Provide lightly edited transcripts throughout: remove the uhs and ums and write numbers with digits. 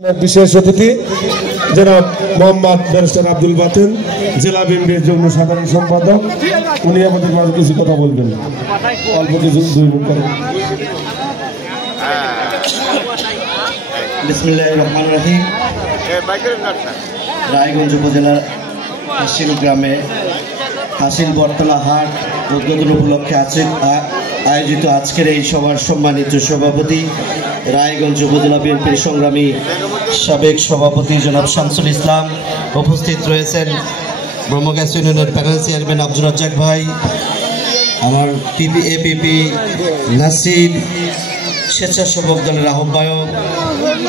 বিশেষ অতিথি জনাব মোহাম্মদ ব্যারিস্টার আব্দুল বাতেন, জেলা বিএনপির যুগ্ম সাধারণ সম্পাদক, উনি আমাদের মাঝে কিছু কথা বলবেন। অল্প কিছু 2 মিনিট করেন। বিসমিল্লাহির রহমানির রহিম। রায়গঞ্জ উপজেলার হাসিল গ্রামে হাসিল বটতলা হাট উদ্বোধন উপলক্ষে আয়োজিত আজকের এই সভার সম্মানিত সভাপতি রায়গঞ্জ উপজেলা বিএনপির সংগ্রামী সাবেক সভাপতি জনাব শামসুল ইসলাম, উপস্থিত রয়েছেন ব্রহ্মগ্যাস ইউনিয়নের প্যানেল চেয়ারম্যান আব্দুর রাজ্জাক ভাই, আমার এপিপি নাসির, স্বেচ্ছাসেবক দলের আহ্বায়ক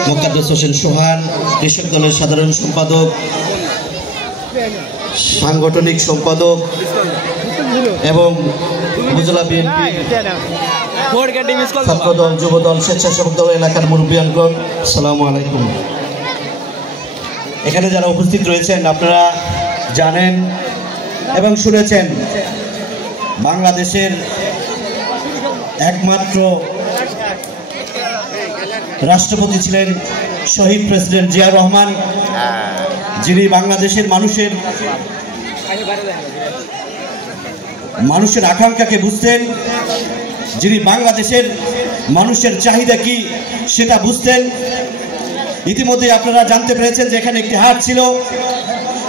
মোকাদ্দেস হোসেন সোহান, কৃষক দলের সাধারণ সম্পাদক, সাংগঠনিক সম্পাদক এবং উপজেলা বিএনপি ছাত্রদল, যুবদল, স্বেচ্ছাসেবক দল, এলাকার মুরব্বিয়ানগণ, আসসালামু আলাইকুম। এখানে যারা উপস্থিত রয়েছেন আপনারা জানেন এবং শুনেছেন বাংলাদেশের একমাত্র রাষ্ট্রপতি ছিলেন শহীদ প্রেসিডেন্ট জিয়া রহমান, যিনি বাংলাদেশের মানুষের আকাঙ্ক্ষাকে বুঝতেন, যিনি বাংলাদেশের মানুষের চাহিদা কি সেটা বুঝতেন। ইতিমধ্যে আপনারা জানতে পেরেছেন যে এখানে একটি হাট ছিল,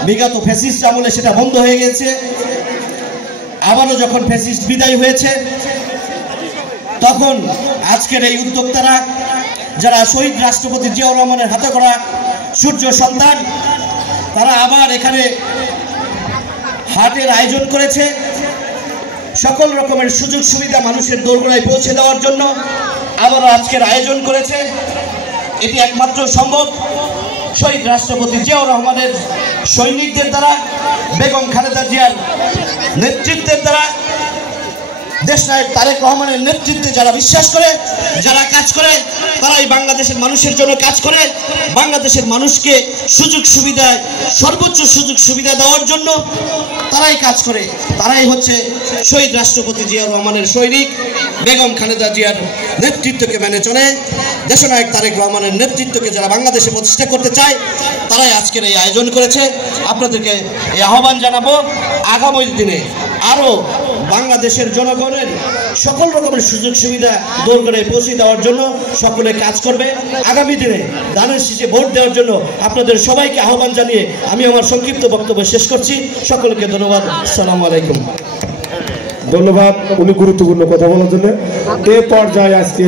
বিগত ফ্যাসিস্ট আমলে সেটা বন্ধ হয়ে গেছে। আবারও যখন ফ্যাসিস্ট বিদায় হয়েছে তখন আজকের এই উদ্যোক্তারা যারা শহীদ রাষ্ট্রপতি জিয়াউর রহমানের হাতে করা সূর্য সন্তান, তারা আবার এখানে হাটের আয়োজন করেছে সকল রকমের সুযোগ সুবিধা মানুষের দোরগোড়ায় পৌঁছে দেওয়ার জন্য। আবারও আজকের আয়োজন করেছে, এটি একমাত্র সম্ভব শহীদ রাষ্ট্রপতি জিয়াউর রহমানের সৈনিকদের দ্বারা, বেগম খালেদা জিয়ার নেতৃত্বের দ্বারা, দেশনায়ক তারেক রহমানের নেতৃত্বে যারা বিশ্বাস করে, যারা কাজ করে, তারাই বাংলাদেশের মানুষের জন্য কাজ করে। বাংলাদেশের মানুষকে সুযোগ সুবিধায় সর্বোচ্চ সুযোগ সুবিধা দেওয়ার জন্য তারাই কাজ করে। তারাই হচ্ছে শহীদ রাষ্ট্রপতি জিয়াউর রহমানের সৈনিক, বেগম খালেদা জিয়ার নেতৃত্বকে মেনে চলে। দেশনায়ক তারেক রহমানের নেতৃত্বকে যারা বাংলাদেশে প্রতিষ্ঠা করতে চায় তারাই আজকের এই আয়োজন করেছে। আপনাদেরকে এই আহ্বান জানাবো, আগামী দিনে আরও বাংলাদেশের জনগণের সকল রকমের সুযোগ সুবিধা দোরগোড়ায় পৌঁছে দেওয়ার জন্য সকলে কাজ করবে। আগামী দিনে ধানের শীষে ভোট দেওয়ার জন্য আপনাদের সবাইকে আহ্বান জানিয়ে আমি আমার সংক্ষিপ্ত বক্তব্য শেষ করছি। সকলকে ধন্যবাদ। আসসালামু আলাইকুম। ধন্যবাদ উনি গুরুত্বপূর্ণ কথা বলার জন্য। এ পর্যায়ে আজকে